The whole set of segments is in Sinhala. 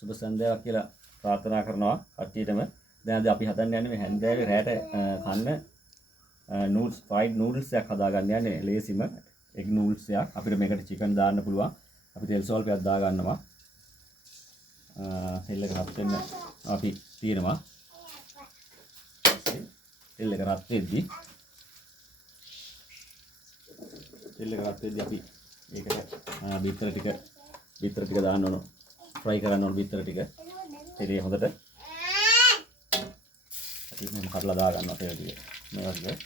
සුබ සන්ධ්‍යාවක් කියලා ප්‍රාර්ථනා කරනවා කට්ටියටම. දැන් අද අපි හදන්න යන්නේ මේ හැන්දෑවේ රැට කන්න නූඩ්ස් ෆ්‍රයිඩ් නූඩ්ල්ස් එකක් හදාගන්න යන්නේ ලේසිම එග් නූඩ්ල්ස් එකක්. අපිට මේකට චිකන් දාන්න පුළුවන්. අපි තෙල් සල්පයක් දා ගන්නවා. තෙල් එක රත් වෙන්න අපි තියෙනවා. තෙල් එක රත් වෙද්දී අපි ඒකට බිත්තර ටික දාන්න ඕන. ෆ්‍රයි කරන්න ඕන බිත්තර ටික. තෙලේ හොඳට අපි මෙහෙම කඩලා දා ගන්නවා තෙල් ටික. මේ වගේ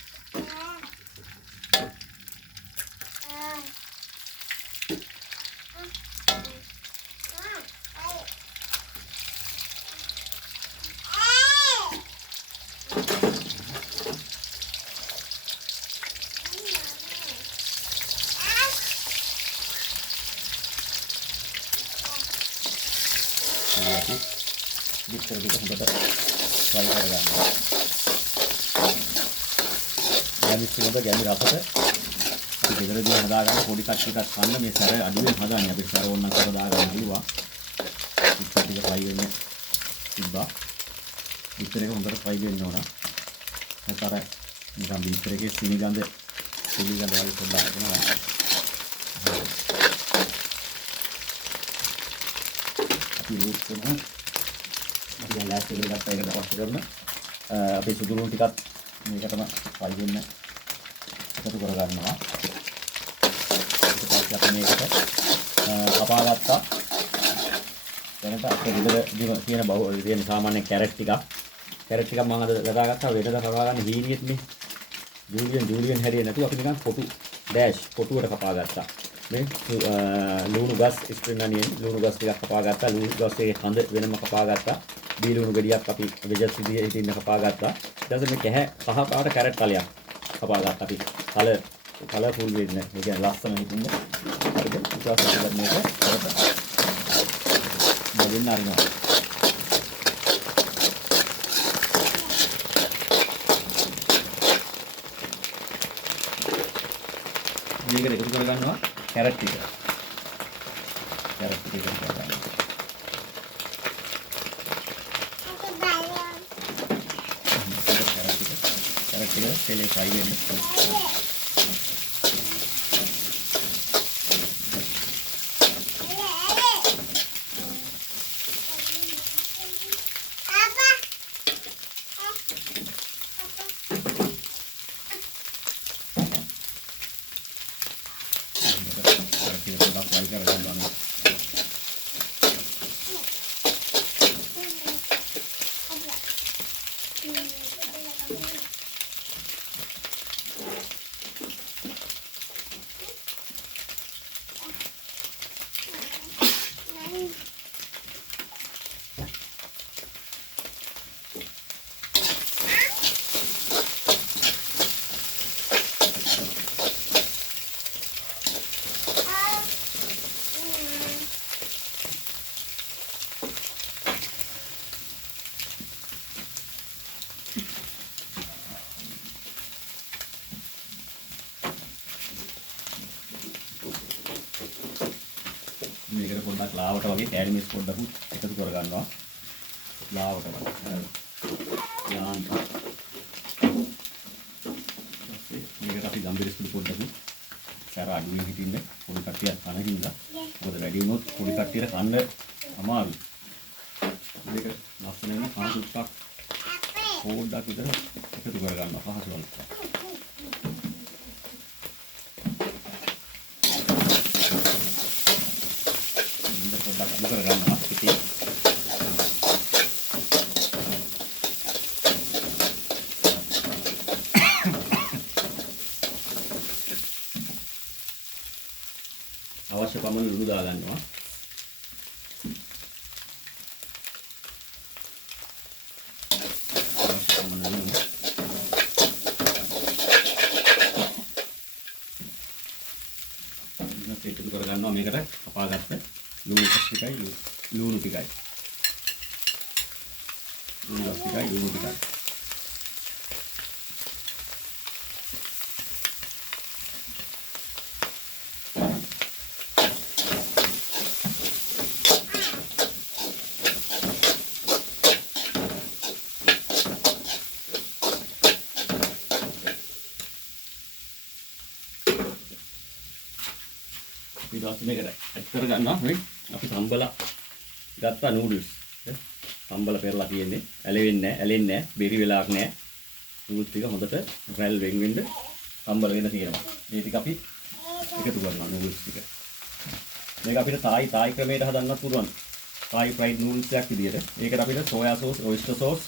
බිත්තර ටික හොඳට ෆ්‍රයි කරගන්නවා. ගැමි රසට අපි ගෙදරදී හදාගන්න පොඩි කට්ටියක් කන්න මේ සැර අඩුවෙන් හදාන්නේ. අපි සැර ඕන නම් කර දාගන්න පුළුවන්. බිත්තර ටික ෆ්‍රයි වෙන්න තිබ්බා. බිත්තර එක හොඳට ෆ්‍රයි වෙන්න ඕන. නැතර නිකන් බිත්තර එකේ සිනි ගඳ වගේ පොඩ්ඩක් එනවා. අපි ලූට් කරනවා. අපි ලෑස්ති කරලා ගත්ත එකට පස්සේ කරන අපි සුදු ලුණු ටිකක් මේකටම ෆ්‍රයි වෙන්න එකතු කරගන්නවා. ඊට පස්සේ අපි මේකට කපා ගත්තා. දැනට අපේ ගෙදර තියෙන සාමාන්‍ය කැරට් ටිකක් මම අද ගදාගත්තා. වෙනදා කපා ගන්න හීනියෙත් නේ ජූලියන් හැරියේ නැතුව අපි නිකන් කොටුවට කපා ගත්තා. මේ ලුණු ගස් ස්ප්‍රින් අනියන් ලුණු ගස් ටිකක් කපා ගත්තා. ලුණු ගස් එකේ කඳ වෙනම කපා ගත්තා. බී ලුණු ගෙඩියක් අපි වෙජස් විදිහේ හිටින්න කපා ගත්තා. ඊට පස්සේ මේ කහ පාට කැරට් තලයක් කපා ගත්තා. අපි කලර්ෆුල් වෙන්න. ඒ කියන්නේ ලස්සන හිටින්න. හරිද? ඊට පස්සේ අපි මේක බදින්න අරිනවා. මේකට එකතු කරගන්නවා කැරට් ටික. එකතු කරගන්නවා. කැරට් ටික තෙලේ ෆ්‍රයි වෙන්න. මේකට පොඩ්ඩක් ලාවට වගේ කෑලි මිස් පොඩ්ඩක් එකතු කරගන්නවා. ලාවට මේකට අපි ගම්බිරිස් පොඩ්ඩක් සැර අඩුවෙන් හිටින්න පොඩි කට්ටියක් කන හින්දා. මොකද වැඩි වුණොත් පොඩි කට්ටියට කන්න අමාරුයි. මේක ලස්සන වෙන කන සුට්ටක් පොඩ්ඩක් විතර එකතු කරගන්නවා පහසුවන්ට. කරගන්නවා ඉතින් අවශ්‍ය පමණ ලුණු දා ගන්නවා. එකතු කරගන්නවා මේකට කපාගත්ත ලුණු ටිකයි ලුණු ටිකයි. ඊට පස්සේ මේකට ඇඩ් කර ගන්නවා නේ. අපි තම්බලා ගත්තා නූඩල්ස්. තම්බලා පෙරලා තියෙන්නේ. ඇලෙන්නේ නැහැ, බෙරි වෙලාවක් නැහැ. නූඩල්ස් ටික හොඳට රැල් වෙන් වෙන්න තම්බල වෙන තියෙනවා. මේ ටික අපි එකතු කරනවා නූඩල්ස් ටික. මේක අපිට තායි ක්‍රමයට හදන්නත් පුළුවන්. තායි ෆ්‍රයිඩ් නූඩල්ස් එකක් විදියට. ඒකට අපිට soya sauce, oyster sauce,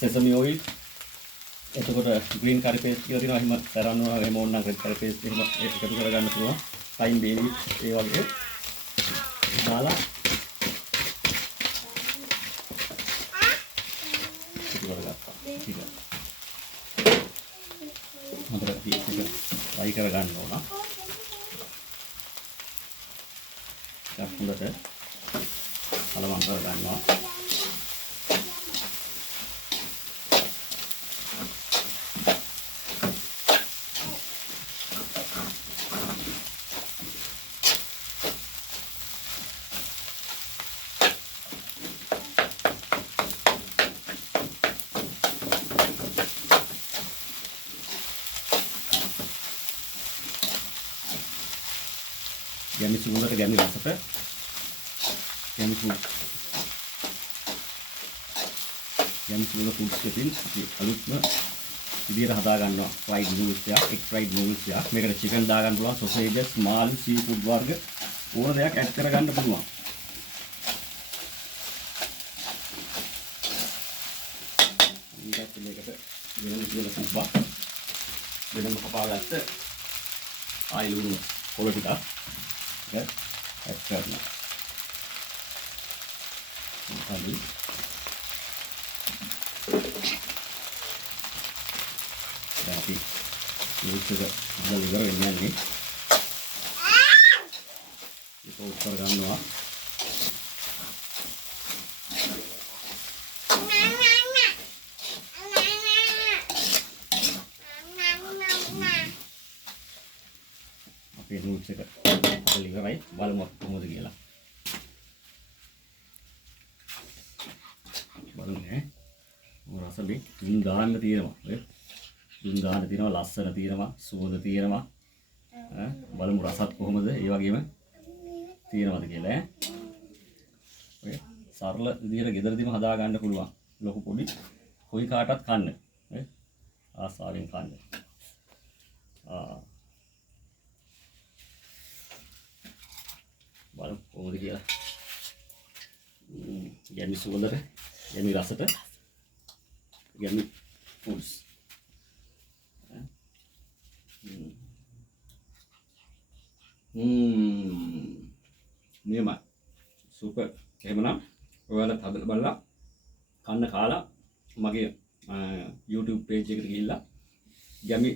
sesame oil, එතකොට ග්‍රීන් කරි පේස්ට් කියලා තියෙනවා. එහෙම තරන්නවා එහෙම ඕනනම් රෙඩ් කරි පේස්ට් එහෙම එකතු කරගන්න පුළුවන්. ටයිම් බේබි ඒ වගේ දාලා එකතු කරගත්තා. ටික. හොඳට ටික ෆ්‍රයි කරගන්න ඕන. ටිකක් හොඳට කලවම් කරගන්නවා. ගැමි සුවඳට ගැමි රසට ගැමි සුවඳ ෆුඩ්ස් එකකින් අපි අලුත්ම විදියට හදා ගන්නවා ෆ්‍රයිඩ් නූඩල්ස් එකක්, එග් ෆ්‍රයිඩ් නූඩල්ස් එකක්. මේකට චිකන් දාගන්න පුළුවන්, සොසේජස්, මාළු, සී ෆුඩ් වර්ග ඕන දෙයක් ඇඩ් කරගන්න පුළුවන්. ඊට මේකට වෙනම කියලා තිබ්බා. වෙනම කපාගත්ත ආයිලුණු කොළ ටිකක් ඇඩ් කරනවා. හරි. දැන් අපි නූඩල්ස් එක හදලා ඉවර වෙන්නේ නැහැ. ඒක උත්තර ගන්නවා. අපේ නූඩල්ස් එක හදලා ඉවරයි. බලමු කොහොමද කියලා. බලන්නේ. රසලි දුම් දාන්න තියෙනවා. දුම් දාන්න තියෙනවා, ලස්සන තියෙනවා, සුවඳ තියෙනවා. බලමු රසත් කොහොමද? ඒ වගේම තියෙනවද කියලා ඔය සරල විදිහට ගෙදරදීම හදා ගන්න පුළුවන්. ලොකු පොඩි කොයි කාටවත් කන්න. ආසාවෙන් කන්න. බලමු කොහොමද කියලා. යමි සුවඳට, යමි රසට, යමි ෆුඩ්ස්. නියමයි. සුපර්. එහෙමනම් ඔයාලා හදලා බලලා කන්න කාලා මගේ YouTube page එකට ගිහිල්ලා යමි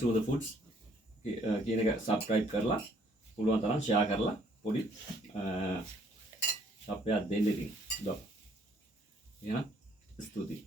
සුවඳ ෆුඩ්ස් කියන එක subscribe කරලා පුළුවන් තරම් share කරලා පොඩි සප්පයක් දෙන්න ඉතින්. එහෙනම් ස්තුතියි.